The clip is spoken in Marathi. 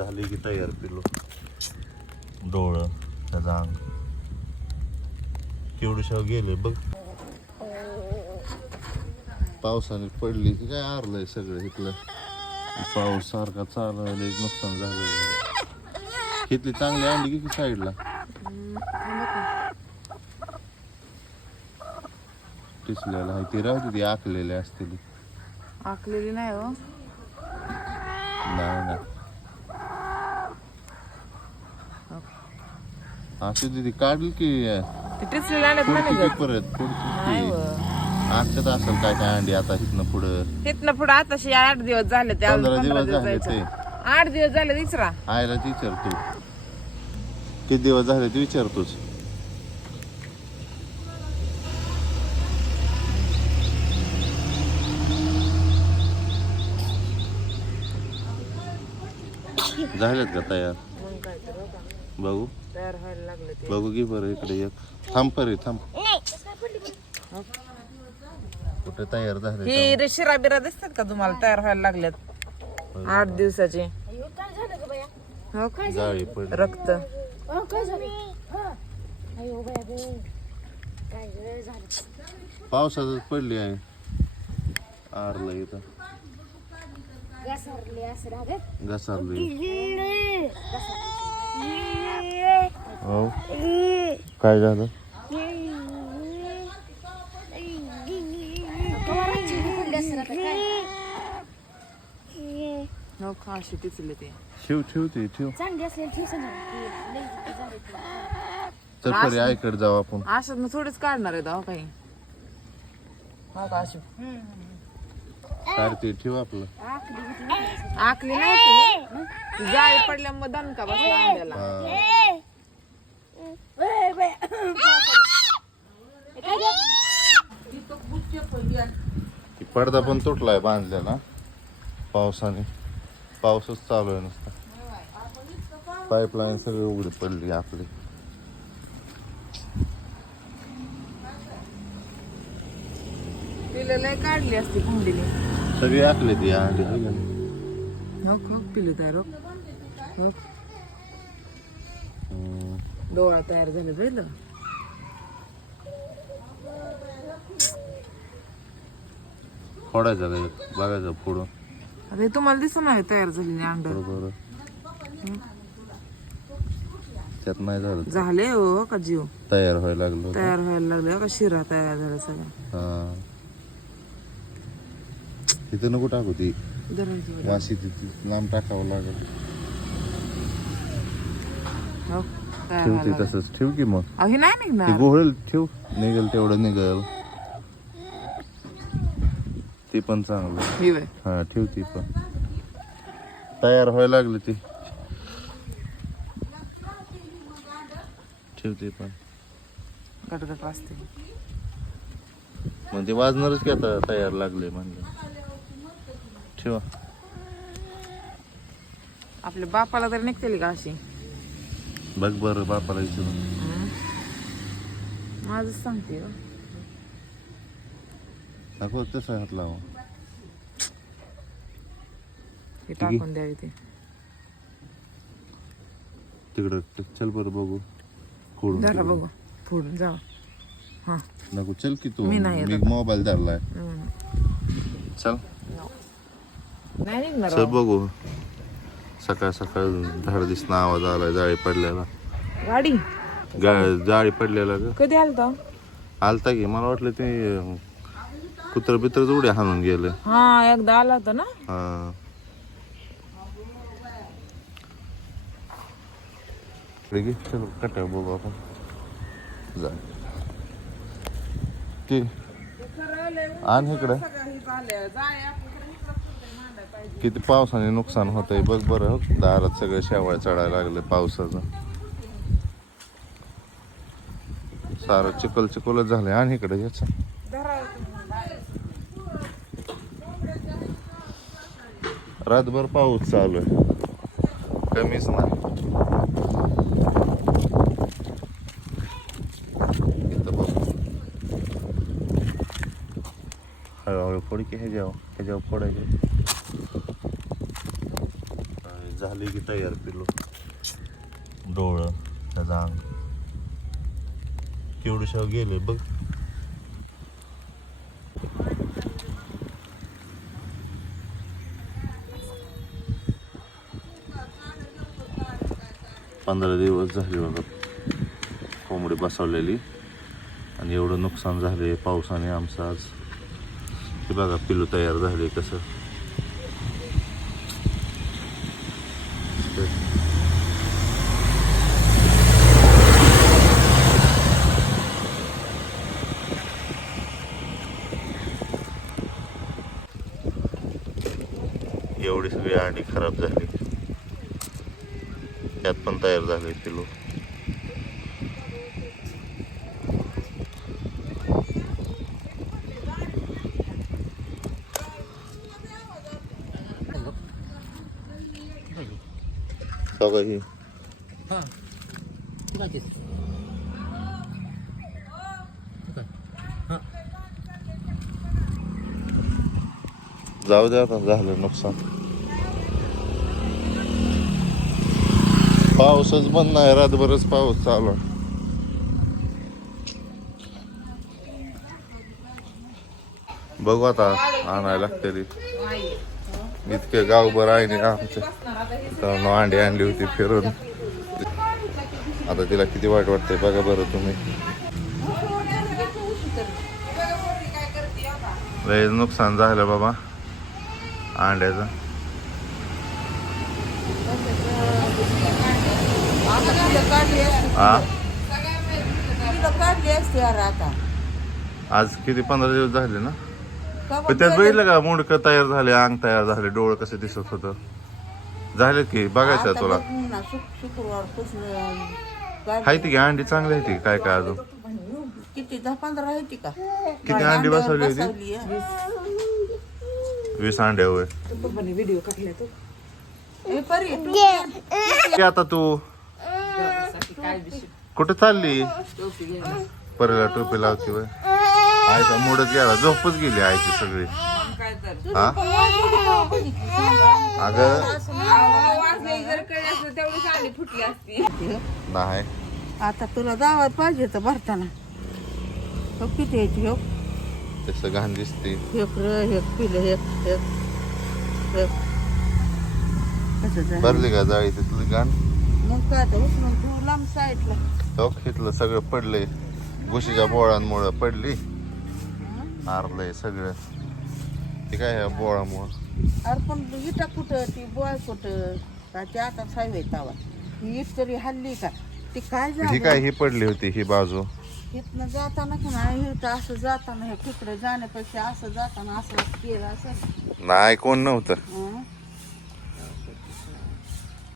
झाली की तयार पिलो डोळं त्याचा अंग केवढ्याशा गेले बघ. पावसाने पडली की काय आरलंय सगळं इथलं. पाऊस सारखा चालू नुकसान झालं इथली चांगली अंडी की साईडला? टिचलेला आहे ती राहते ती आखलेली असते ती आखलेली नाही हो. नाही. ना असू दे ती काढली की ते टिचलेली आणत पुढची नाही गं. परत पुढची नाही व. आजच्यात असेल काय काय अंडी आता इथनं पुढं. तिथनं पुढे आताशी आठ दिवस झाले ते अजून पंधरा पंधरा दिवस दिवस झाले जायचं. ते. आठ दिवस झाले तिसरा. आयला विचार तू किती दिवस झाले ते विचारतोच झालेत का तयार. बघू. तयार व्हायला लागले ते. बघू की बरं इकडे एक. थांब परे थांब. कुठे तयार झाले ही रे शिरा बिरा दिसतात का तुम्हाला? तयार व्हायला लागल्यात आठ दिवसाचे. हो का? जाळी पडली. रक्त. पावसाच पडली आहे. आरला इथं. घसरली हो काय झालं? हो का अशी टिचले ते. ठेव ठेव ते ठेव. चांगली असेल ठीक तर परी आईकडे जाऊ आपण. अशात मग थोडीच काढणार आहे काही हो का अशी. काढते ठेव आपलं. आखली नाही ती. ती जाळी पडल्या मग दणका बसला अंड्याला. हा. की पडदा पण तुटलाय बांधलेला. पावसाने. पाऊसच चालू आहे नुसता. पाईपलाईन सगळी उघडी पडली आपली. काढली असती कुंडीने. सगळी आखली ती नाही? हो पिलू तयार हो. डोळा तयार झाले पाहिलं फोडायचा का एक? बघायचं फोडून आता हे तुम्हाला दिसत नाही तयार झालेली अंड. बरोबर. त्यात नाही झालं झाले हो का जीव? तयार व्हायला लागलो. तयार व्हायला लागले हो का? शिरा तयार झाला सगळा. हा. तिथं नको टाकू ती. वाशी तिथे लांब टाकावं लागेल. हो तयार ठेव व्हायला ती लागले. तसंच. ठेव की मग. अहो, हे नाही ते निघणार गोहळेल ठेव. निघेल तेवढं निघेल. ती पण चांगलं. ही. हा ठेव ती पण. तयार व्हायला लागली ती. ठेव ती पण. गटगट वाजते. ते वाजणारच की आता तयार लागले म्हणलं. ठेवा. आपल्या बापाला तरी निघतेली का अशी? बघ बरं बापाला विचारून. माझं सांगते हो. नको तसं हात लावा. हे टाकून द्यावी ते. तिकडं चल बरं बघू. खोडून जरा. बघू. फोडून जा हा. नको चल की तू. मी नाही मी येत मोबाईल धरलाय. हम्म. चल. नाही निघणार चल. बघू. सकाळ सकाळ धाड दिसणं आवाज आलाय जाळी पडलेला. गाडी? गा- जाळी पडलेला ग. कधी आलता? आलता की मला वाटलं ते कुत्र बित्रच उड्या हाणून गेलं. हा एकदा आला होता ना? हा. बघू आपण. जा. ते आण इकडे. किती पावसाने नुकसान होतंय बघ बरं. दारात सगळं शेवाळ चढायला लागलं पावसाचं. सारं चिखल चिखलच झालंय. आणि इकडे याच. रातभर पाऊस चालू आहे कमीच नाही इथं बघ हळूहळू फोड की ह्याच्यावर ह्याच्यावर फोडायचे झाली की तयार पिलो डोळं त्याचा अंग केवढ्याशा गेले बघ पंधरा दिवस झाले बघा. कोंबडी बसवलेली. आणि एवढं नुकसान झाले पावसाने आमचं आज. हे बघा पिलू तयार झाले कसं. एवढी सगळी अंडी खराब झाली. त्यात पण तयार झाले पिलू सगळं ही हा बघायचीच जाऊ द्या आता झालं नुकसान पाऊसच बंद नाही रातभरच पाऊस चालू बघू आता आणायला लागते इतके गावभर आहे नाही आमचं. तर अंडी आणली होती फिरून. आता तिला किती वाईट वाटतंय बघा बरं तुम्ही. लय नुकसान झालं बाबा अंड्याचं. हा? आज किती पंधरा दिवस झाले ना? पण त्यात बघितलं का मुंडकं तयार झाले अंग तयार झाले डोळं कसे दिसत होतं? झाले की बघायचं तुला. आहे ती की अंडी चांगली आहे ती? काय काय अजून? किती? दहा पंधरा आहे ती का? किती अंडी बसवली होती. वीस अंडे होय. ए, परी, तू की आता तू. कुठे चालली? परीला टोपी लावती वय. आयचा मूडच गेला. झोपच गेली आईची सगळी. हा? अगं. नाही. आता तुला दावात पाहिजे तर भरताना. हो किती यायची हो तसं घाण दिसते. एक र एक पिलं एक एक एक. कसं झालं? भरली का जाळी तिथली घाण? मग काय तर उचलून ठेवू लांब साईडला टोक घेतलं सगळं पडलंय. घुशीच्या बोळांमुळं पडली. मारलंय सगळं. ते काय ह्या बोळामुळं? अरे पण इटा कुठं? ती बॉय कुठं? का ते आता साहेब तावा. ही इट तरी हल्ली का? ती काय ही काय ही पडली होती ही बाजू? इथनं जाताना का नाही इथं असं जाताना हे तिकडे जाण्यापेक्षा असं जाताना असं केलं असं. नाही कोण नव्हतं. हं?